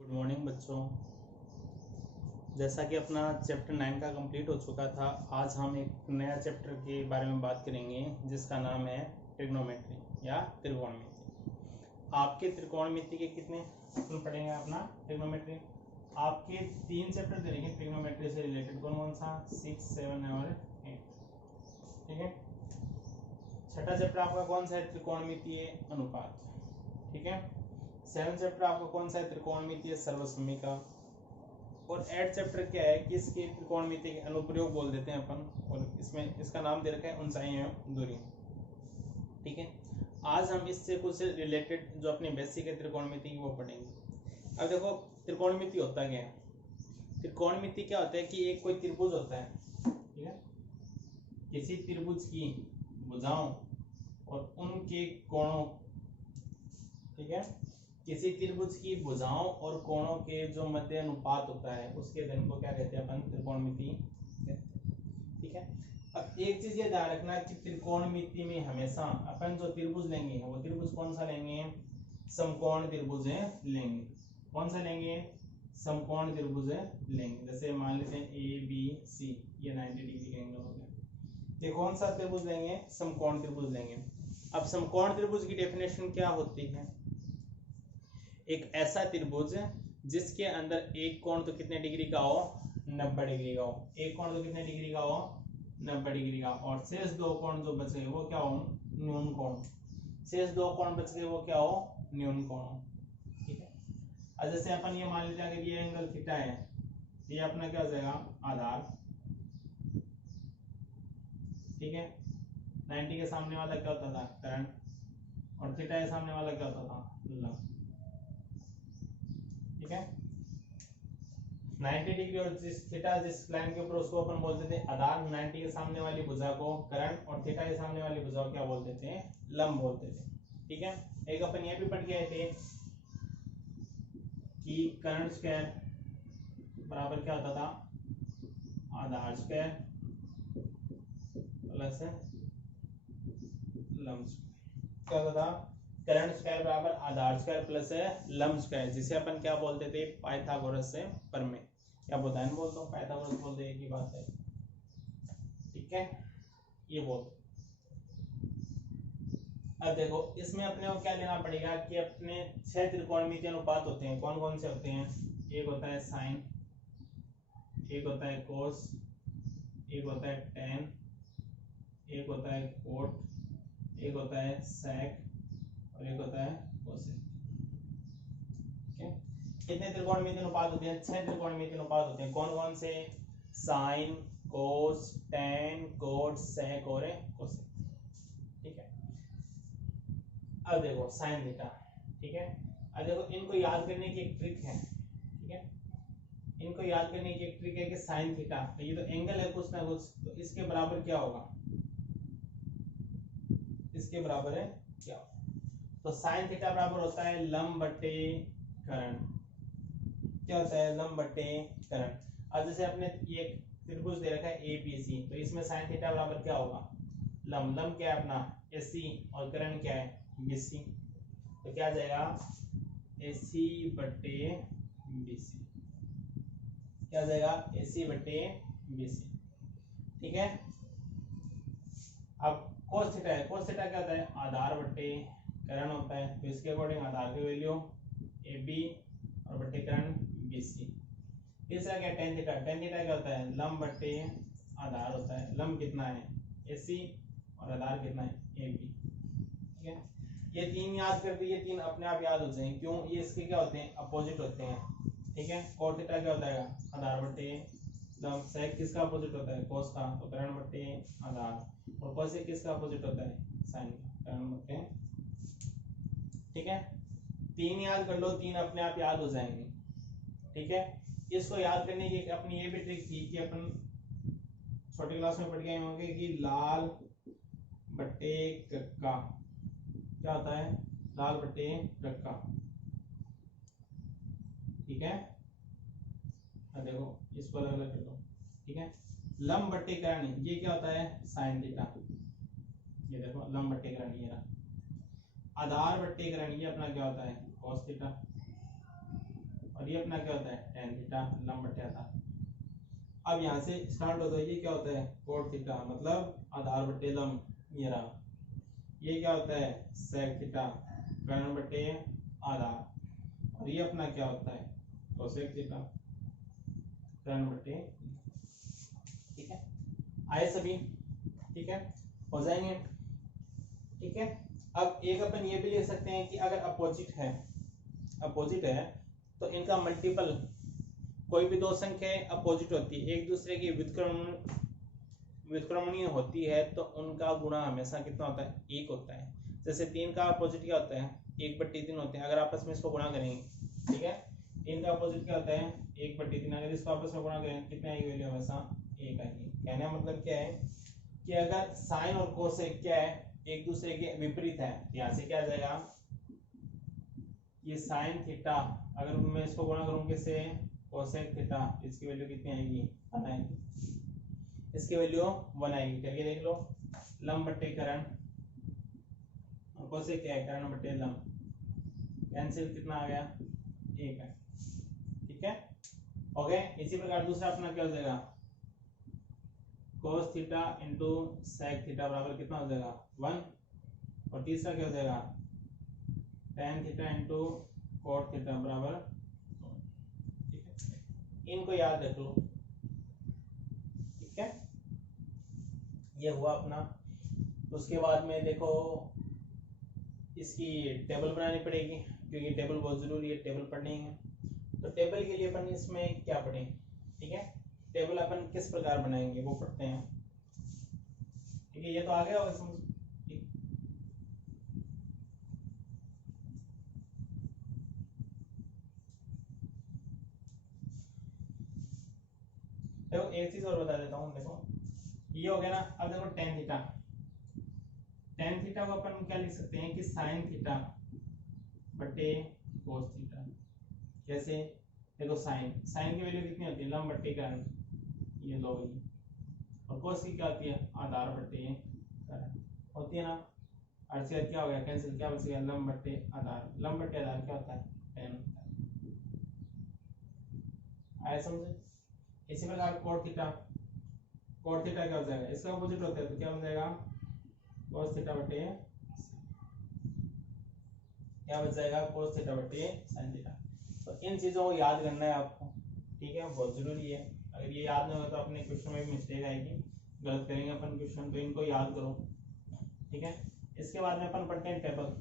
Good morning बच्चों। जैसा कि अपना चैप्टर 9 का कंप्लीट हो चुका था, आज हम एक नया चैप्टर के बारे में बात करेंगे जिसका नाम है ट्रिग्नोमेट्री या त्रिकोणमिति। आपके त्रिकोणमिति के कितने चैप्टर पढ़ेंगे अपना ट्रिग्नोमेट्री? आपके 3 चैप्टर करेंगे ट्रिग्नोमेट्री से रिलेटेड। कौन कौन सा? 6, 7 और 8। ठीक है। छठा चैप्टर आपका कौन सा है? त्रिकोणमितीय अनुपात। ठीक है। 7 चैप्टर आपका कौन सा है? त्रिकोणमितीय सर्वसम्मिका। और 8 चैप्टर क्या है कि इसके त्रिकोणमिति के अनुप्रयोग बोल देते हैं अपन, और इसमें इसका नाम दे रखा है ऊंचाई एवं दूरी। ठीक है। आज हम इससे कुछ रिलेटेड जो अपनी बेसिक है त्रिकोणमिति की वो पढ़ेंगे। अब देखो, त्रिकोणमिति होता क्या है? त्रिकोणमिति क्या होता है कि एक कोई त्रिभुज होता है, ठीक है, किसी त्रिभुज की भुजाओं और उनके कोणों, ठीक है, किसी त्रिभुज की भुजाओं और कोणों के जो मध्य अनुपात होता है उसके घन को क्या कहते हैं? अपन त्रिकोणमिति कहते हैं। ठीक है। अब एक चीज ये ध्यान रखना कि त्रिकोणमिति में हमेशा अपन जो त्रिभुज लेंगे वो त्रिभुज कौन सा लेंगे? समकोण त्रिभुज लेंगे। कौन सा लेंगे? समकोण त्रिभुज लेंगे। जैसे मान लेते हैं ए बी सी, ये 90 डिग्री का एंगल हो गया। ये कौन सा त्रिभुज लेंगे? समकोण त्रिभुज लेंगे। अब समकोण त्रिभुज की डेफिनेशन क्या होती है? एक ऐसा त्रिभुज जिसके अंदर एक कोण तो कितने डिग्री का हो? 90 डिग्री का हो। एक कोण तो कितने डिग्री का हो? 90 डिग्री का। और शेष दो कोण जो बच गए वो क्या हो? न्यून कोण। शेष दो कोण बच गए वो क्या हो? न्यून कोण हो। ठीक है। अब जैसे अपन ये मान लेते हैं कि ये एंगल थीटा है, ये अपना क्या हो जाएगा? आधार। ठीक है। 90 के सामने वाला क्या होता था? करण। और थीटा के सामने वाला क्या होता था? लंब। ठीक है। 90 डिग्री और जिस थीटा जिस लाइन के ऊपर उसको अपन बोलते थे आधार। 90 के सामने वाली भुजा को करण और थीटा के सामने वाली भुजा को क्या बोलते थे? लंब बोलते थे। ठीक है। एक अपन ये भी पढ़ के आए थे कि करण स्क्वायर बराबर क्या होता था? आधार स्क्वायर प्लस लंब स्क्वायर। क्या होता था? करण स्क्वायर बराबर आधार स्क्वायर प्लस लंब स्क्वायर, जिसे अपन क्या बोलते थे? पाइथागोरस से प्रमेय। क्या बोलता है? बोलता हूँ पाइथागोरस बोलते एक ही बात है। ठीक है। ये बोल। अब देखो, इसमें अपने को क्या लेना पड़ेगा कि अपने 6 त्रिकोणमितीय अनुपात होते हैं। कौन कौन से होते हैं? एक होता है साइन, एक होता है कोस, एक होता है टेन, एक होता है कोट, एक होता है सेक और एक होता है कोसेक। कितने त्रिकोणमितीय अनुपात होते हैं? 6 त्रिकोणमितीय अनुपात होते हैं। कौन कौन से? साइन, कोस, टेन, कोट, सेक और कोसेक। ठीक है। अब देखो साइन थीटा। ठीक है। अब देखो, इनको याद करने की एक ट्रिक है। ठीक है। इनको याद करने की एक ट्रिक है कि साइन थीटा, तो ये तो एंगल है कुछ ना कुछ, तो इसके बराबर क्या होगा? इसके बराबर है क्या? तो साइन थीटा बराबर होता है लंब बटे करण। क्या होता है? लंब बटे करण। अब जैसे अपने ये त्रिभुज दे रखा है एबीसी, तो इसमें साइन थीटा बराबर क्या होगा? लंब। लंब क्या है अपना? एसी। और करण क्या है? बीसी। तो क्या आ जाएगा? एसी बटे बीसी। क्या आ जाएगा? एसी बटे बीसी। ठीक है। अब कोस थीटा है। कोस थीटा क्या होता है? आधार बटे करण होता है। तो इसके अकॉर्डिंग आधार की वैल्यू ए बी और बटे करण बी सी। तीसरा क्या? Tan theta. टेन थीटा क्या होता है? लंब बटे आधार होता है। लंब कितना है? ए सी और आधार कितना है? A B. ठीक है। ये तीन याद कर दिए, ये तीन अपने आप याद हो जाएंगे। क्यों? ये इसके क्या होते हैं? अपोजिट होते हैं। ठीक है। कोट थीटा क्या होता है? आधार बटे लंब। सेक किसका अपोजिट होता है? कोस का, तो करण बटे आधार। और कोसेक किसका अपोजिट होता है? साइन का, करण बटे। ठीक है। तीन याद कर लो, तीन अपने आप याद हो जाएंगे। ठीक है। इसको याद करने की अपनी ये भी ट्रिक थी कि अपन छोटी क्लास में पढ़ गए होंगे कि लाल बटे कक्का क्या होता है? लाल बटे कक्का। ठीक है। देखो, इसको अलग अलग कर दो। ठीक है। लंब बटे करण, ये क्या होता है? Sine theta. ये देखो, लंब बटे करण ये रहा। आधार बटे करण, ये अपना क्या होता है? Cos theta. और ये अपना क्या होता है tan थीटा लंब बटे आधार। अब यहाँ से स्टार्ट होता है, ये क्या होता है cot थीटा मतलब आधार बटे लंब, ये रहा। ये क्या होता है sec थीटा कर्ण बटे आधार, और ये अपना क्या होता है cosec थीटा कर्ण बटे। ठीक है, आए सभी? ठीक है, हो जाएंगे। ठीक है, अब एक अपन ये भी ले सकते हैं कि अगर अपोजिट है तो इनका मल्टीपल, कोई भी दो संख्याएं अपोजिट होती है, एक दूसरे की व्युत्क्रमणीय होती है, तो उनका गुणा हमेशा कितना होता है, एक होता है। जैसे 3 का अपोजिट क्या होता है, 1/3 होते हैं। अगर आपस में इसको गुणा करेंगे, ठीक है, 3 का अपोजिट क्या होता है 1/3, अगर इसको आपस में गुणा करेंगे कितने आएगी वैल्यू, हमेशा 1 आएगी। कहने का मतलब क्या है कि अगर साइन और कोसेक क्या है, एक दूसरे के विपरीत है, यहाँ से क्या आ जाएगा, ये साइन थीटा अगर मैं इसको गुणा करूं किससे, कोसेक थीटा, इसकी वैल्यू कितनी आएगी, 1 आएगी। इसकी वैल्यू 1 आएगी। करके देख लो, लंब बटे कर्ण, कोसेक क्या है, कर्ण बटे लंब, कैंसिल कितना आ गया, 1 है। ठीक है, हो गए। इसी प्रकार दूसरा अपना क्या हो जाएगा, cos theta into sec theta बराबर कितना हो जाएगा, 1। और तीसरा क्या हो जाएगा, tan theta into cot theta बराबर। ठीक है, इनको याद रख लो। ठीक है, ये हुआ अपना। उसके बाद में देखो इसकी टेबल बनानी पड़ेगी, क्योंकि टेबल बहुत जरूरी है, टेबल पढ़नी है। तो टेबल के लिए अपन इसमें क्या पढ़ें, ठीक है, टेबल अपन किस प्रकार बनाएंगे वो पढ़ते हैं। ठीक है, ये तो आ गया होगा समझ। देखो एक चीज और बता देता हूँ, देखो ये हो गया ना। अब देखो tan थीटा, tan थीटा को अपन क्या लिख सकते हैं कि sin थीटा बटे cos थीटा। कैसे, देखो sin की वैल्यू कितनी होती है, लंब बटे कर्ण, ये लो ये, और cos की क्या होती है, आधार बटे कर्ण होती है ना। अर्थ क्या हो गया, कैंसिल, क्या बच गया, लंब बटे आधार। लंब बटे आधार क्या होता है, tan होता है। आया समझे? इसी प्रकार cot थीटा क्या हो जाएगा, इसका अपोजिट होता है तो क्या हो जाएगा, cos थीटा बटे, क्या बच जाएगा, cos थीटा बटे sin थीटा। तो इन चीजों को याद करना है आपको। ठीक है, बहुत जरूरी है। अगर ये याद नहीं होगा तो अपने क्वेश्चन में भी मिस्टेक आएगी, गलत करेंगे अपन क्वेश्चन, तो इनको याद करो। ठीक है, इसके बाद में अपन पढ़ते हैं टेबल।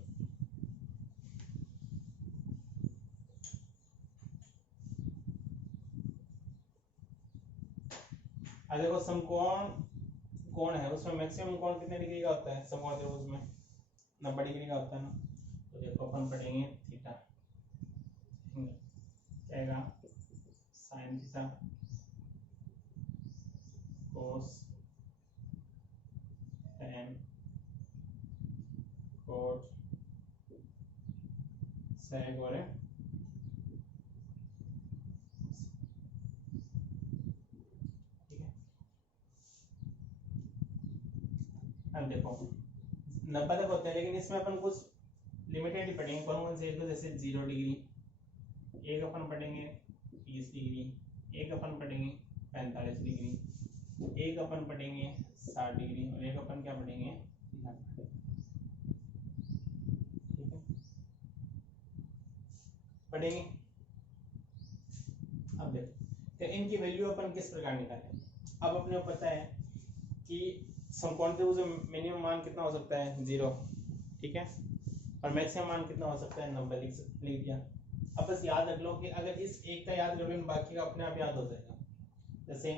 अब देखो समकोण कोण है, उसमें मैक्सिमम कोण कितने डिग्री का होता है, समकोण त्रिभुज में 90 डिग्री का होता है ना। तो देखो अपन पढ़ेंगे थीटा, आएगा sin theta cos tan cot sec और अब देखो 90 तक होते हैं, लेकिन इसमें अपन कुछ लिमिटेड ही पढ़ेंगे। कौन से, जैसे 0 डिग्री, एक अपन पढ़ेंगे 30 डिग्री, एक अपन पढ़ेंगे 45 डिग्री, एक अपन पढ़ेंगे 60 डिग्री, और एक अपन क्या पढ़ेंगे 90। ठीक है, पढ़ेंगे। अब देखो तो इनकी वैल्यू अपन किस प्रकार निकालें। अब अपने को पता है कि समकोण त्रिभुज में मिनिमम मान कितना हो सकता है, 0। ठीक है, और मैक्सिमम मान कितना हो सकता है, 90। लिख दिया। अब बस याद रख लो कि अगर इस एक का याद करोगे बाकी का अपने आप याद हो जाएगा। जैसे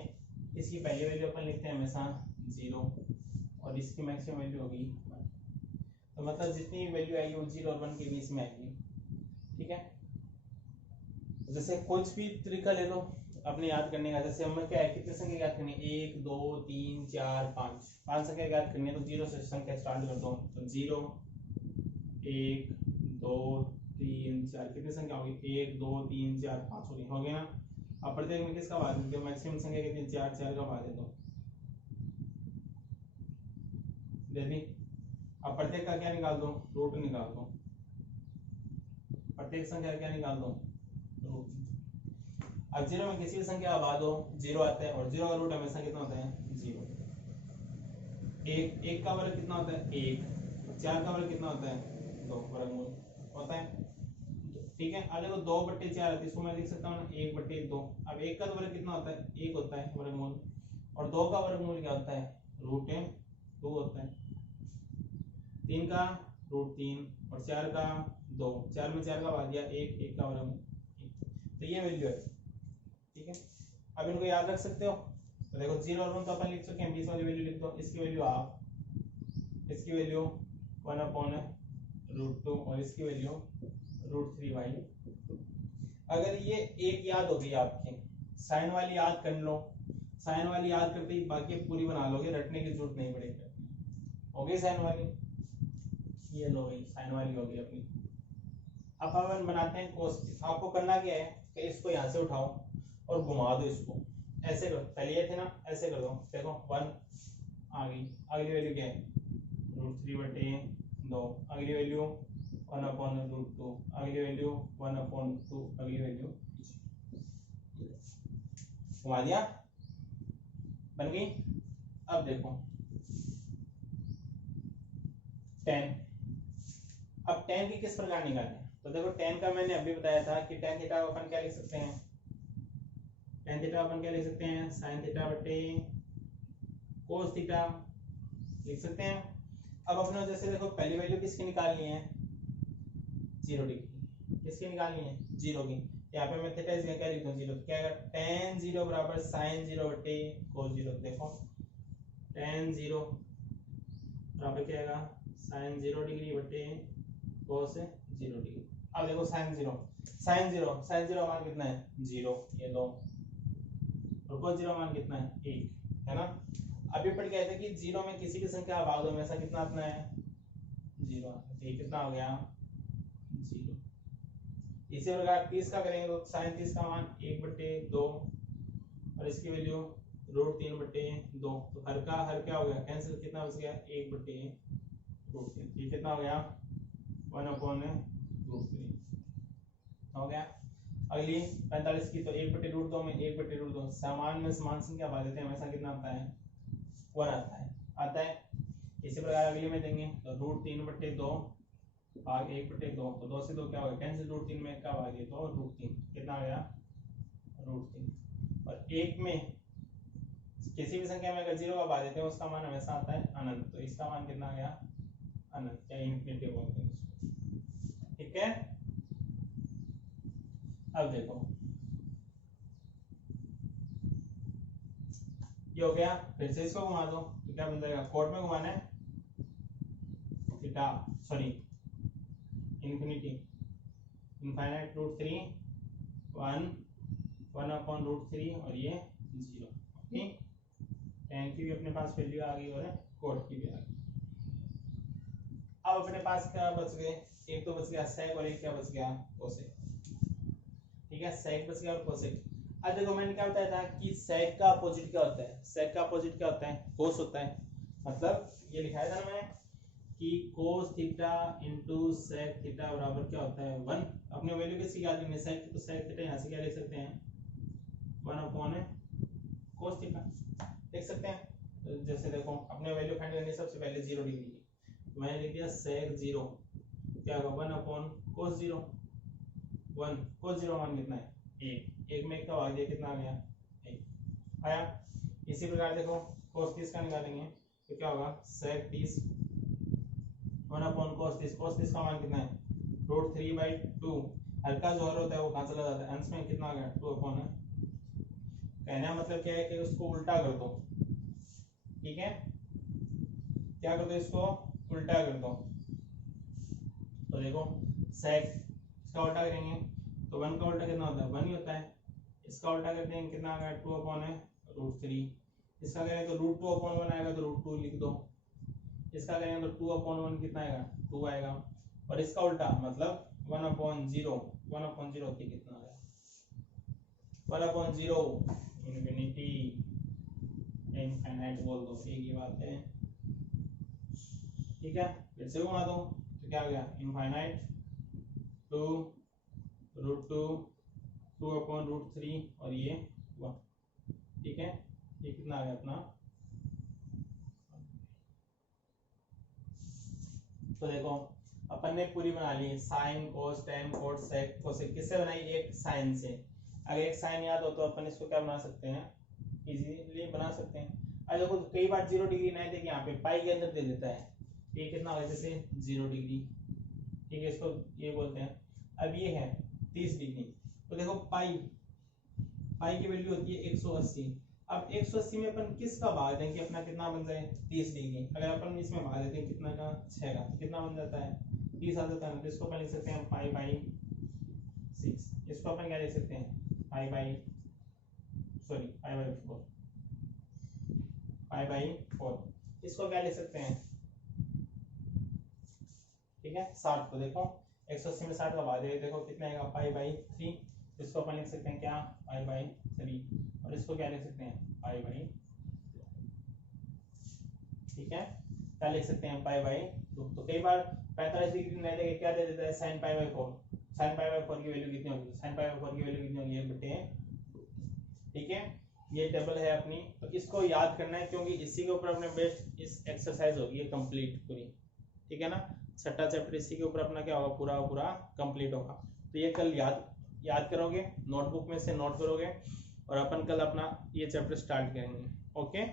इसकी पहली वैल्यू अपन लिखते हैं हमेशा 0, और इसकी मैक्सिमम वैल्यू होगी 1। तो मतलब जितनी वैल्यू आएगी वो 0 और 1 के बीच में आएगी। ठीक है, जैसे कुछ भी तरीका ले लो अपने याद करने का। जैसे हमें क्या है, कितनी संख्या याद करनी है, 1 2 3 4 5, 5 संख्या याद करनी है। तो 0 से संख्या स्टार्ट कर दो। तो 0 1 2 3 4, कितनी संख्या होगी, 1 2 3 4 5 हो गया ना। अब प्रत्येक में किसका भाग दे दो, मैक्सिमम संख्या कितनी, 4 4 का भाग दे दो, दे दी। अब प्रत्येक का क्या निकाल दो, रूट निकाल दो। प्रत्येक संख्या क्या निकाल दो, रूट। अब जीरो में किसी भी संख्या आबाद हो जीरो आता है, और जीरो का रूट हमेशा कितना होता है जीरो। एक का वर्ग कितना होता है एक, चार का वर्ग कितना होता है दो, वर्गमूल होता है। ठीक है, अब देखो 2/4 है, इसको मैं लिख सकता हूँ 1/2। अब एक का वर्ग कितना होता है एक होता है वर्गमूल, और दो का वर्गमूल क्या होता है √2 होता है। तीन का √3, और चार का 2, चार में चार का भाग दिया एक, एक का वर्गमूल एक। तो ये वैल्यू है। ठीक है, अब इनको याद रख सकते हो। तो देखो 0 और 1 तो अपन लिख सकते हैं, 20 वाली वैल्यू लिख दो, इसकी वैल्यू हाफ, इसकी वैल्यू 1/√2 और इसकी वैल्यू √3/2। अगर ये एक याद हो गई आपकी, साइन वाली याद कर लो, साइन वाली याद करते ही बाकी पूरी बना लोगे, रटने की जरूरत नहीं पड़ेगी। हो गई साइन वाली, ये लो भाई साइन वाली हो गई अपनी। अब अपन बनाते हैं कोस। आपको करना क्या है कि इसको यहाँ से उठाओ और घुमा दो इसको, ऐसे करो, पहले ये थे ना ऐसे कर दो, देखो 1 आ गई, अगली वैल्यू क्या है √3/2, अगली वैल्यू 1/√2, अगली वैल्यू 1/2, अगली वैल्यू घुमा दिया, बन गई। अब देखो 10, अब 10 की किस प्रकार निकालें। तो देखो 10 का मैंने अभी बताया था कि tan थीटा अपन क्या लिख सकते हैं, tan थीटा अपन क्या लिख सकते हैं sin थीटा बटे cos थीटा लिख सकते हैं। अब अपने जैसे देखो पहली वैल्यू किसकी निकालनी है 0 डिग्री, किसकी निकालनी है 0 की। यहाँ पे मैं थीटा इसका क्या लिखता हूँ 0, तो क्या आएगा tan 0 बराबर sin 0 बटे cos 0। देखो tan 0 बराबर क्या आएगा sin 0 डिग्री बटे cos 0 डिग्री। अब देखो sin 0 का मान कितना है 0, ये लो, और cos 0 मान कितना है 1, है ना। अभी पढ़ गए थे कि 0 में किसी भी संख्या आबाद हो हमेशा कितना आता है 0, ये कितना हो गया 0। इसी प्रकार 30 का करेंगे तो sin 30 का मान 1/2, और इसकी वैल्यू √3/2। तो हर का हर क्या हो गया कैंसिल, कितना बच गया 1/√3, ये कितना हो गया 1/√3 हो गया। अगली 45 की, तो 1/√2 में 1/√2 समान में समान संख्या भाग देते हैं हमेशा कितना आता है 1 आता है। इसी प्रकार अगली में देंगे तो √3/2 भाग 1/2, तो 2 से 2 क्या होगा कैंसिल, √3 में क्या भाग तो √3, कितना आ गया √3। और एक में किसी भी संख्या में अगर 0 का भाग देते हैं उसका मान हमेशा आता है अनंत, तो इसका मान कितना आ गया अनंत या इंफिनिटी बोलते हैं इसको। ठीक है, अब देखो ये हो गया, फिर से इसको घुमा दो तो क्या बन जाएगा, कोट में घुमाना है थीटा सॉरी इंफिनिटी इनफाइनाइट √3 1/√3 और ये 0। ओके, tan की भी अपने पास वैल्यू आ गई और कोट की भी आ गई। अब अपने पास क्या बच गए, एक तो बच गया sec और एक क्या बच गया cosec। ठीक है, sec बच गया और cosec। अब देखो मैंने क्या बताया था कि sec का अपोजिट क्या होता है, sec का अपोजिट क्या होता है cos होता है। मतलब ये लिखाया था ना मैंने कि cos theta into sec theta बराबर क्या होता है 1। अपने वैल्यू किसकी याद रखनी है sec, तो sec थीटा यहाँ से क्या लिख सकते हैं 1/cos थीटा लिख सकते हैं। तो जैसे देखो अपने वैल्यू फाइंड करनी सबसे पहले 0 डिग्री की, तो मैंने लिख दिया sec 0 क्या होगा 1/cos 0, 1 cos 0 मान कितना है 1, 1 में 1 का भाग दिया कितना आ गया 1 आया। इसी प्रकार देखो cos 30 का निकालेंगे तो क्या होगा sec 30 1/cos 30, cos 30 का मान कितना है √3/2। हल्का जो हर होता है वो कहाँ चला जाता है अंश में, कितना आ गया 2 है। कहना मतलब क्या है कि उसको उल्टा कर दो। ठीक है, क्या कर दो इसको उल्टा कर दो। तो देखो sec इसका उल्टा करेंगे तो 1 का उल्टा कितना होता है 1 ही होता है। इसका उल्टा करते हैं कितना आ गया 2/√3। इसका करेंगे तो √2/1 आएगा तो √2 लिख दो। इसका करेंगे तो 2/1 कितना आएगा 2 आएगा। और इसका उल्टा मतलब 1/0 होती कितना आएगा 1/0 इनफिनिटी इनफाइनाइट बोल दो, एक ही बात है। ठीक है, फिर से घुमा दो तो क्या आ गया इनफाइनाइट 2 √2 2/√3 और ये 1। ठीक है, ये कितना आ गया अपना। तो देखो अपन ने पूरी बना ली, sine cos tan cot sec cosec. किससे बनाई? एक साइन से। अगर एक साइन याद हो तो अपन इसको क्या बना सकते हैं, इजीली बना सकते हैं। अब देखो कई बार 0 डिग्री नहीं देगी, यहाँ पे पाई के अंदर दे देता है, ये कितना होगा, जैसे 0 डिग्री। ठीक है, इसको ये बोलते हैं। अब ये है 30 डिग्री, तो देखो पाई की वैल्यू होती है 180। अब 180 में अपन किसका भाग दें कि अपना कितना बन जाए, 30 डिग्री। अगर अपन इसमें भाग देते हैं कितना का, 6 का, तो कितना बन जाता है, 30 आ जाता है। तो इसको अपन लिख सकते हैं पाई बाई 6। इसको अपन क्या लिख सकते हैं, पाई बाई 4। इसको क्या लिख सकते हैं, ठीक है, 60 को देखो 180 में 60 का भाग दे, देखो कितना आएगा, पाई बाई 3। इसको अपन लिख सकते हैं क्या, पाई बाई 3। और इसको क्या लिख सकते हैं, पाई बाई, ठीक है, क्या लिख सकते हैं, पाई बाई 2। तो कई बार 45 डिग्री नहीं देगा, क्या दे देता है, sine pi by 4। Sine pi by 4 की वैल्यू कितनी होगी, साइन पाई बाई 4 की वैल्यू कितनी होगी, 1/2। ठीक है, ये टेबल है अपनी। तो इसको याद करना है, क्योंकि इसी के ऊपर अपने बेस्ट इस एक्सरसाइज होगी कंप्लीट पूरी। ठीक है ना, छठा चैप्टर इसी के ऊपर अपना क्या होगा, पूरा कंप्लीट होगा। तो ये कल याद करोगे, नोटबुक में से नोट करोगे, और अपन कल अपना ये चैप्टर स्टार्ट करेंगे। ओके।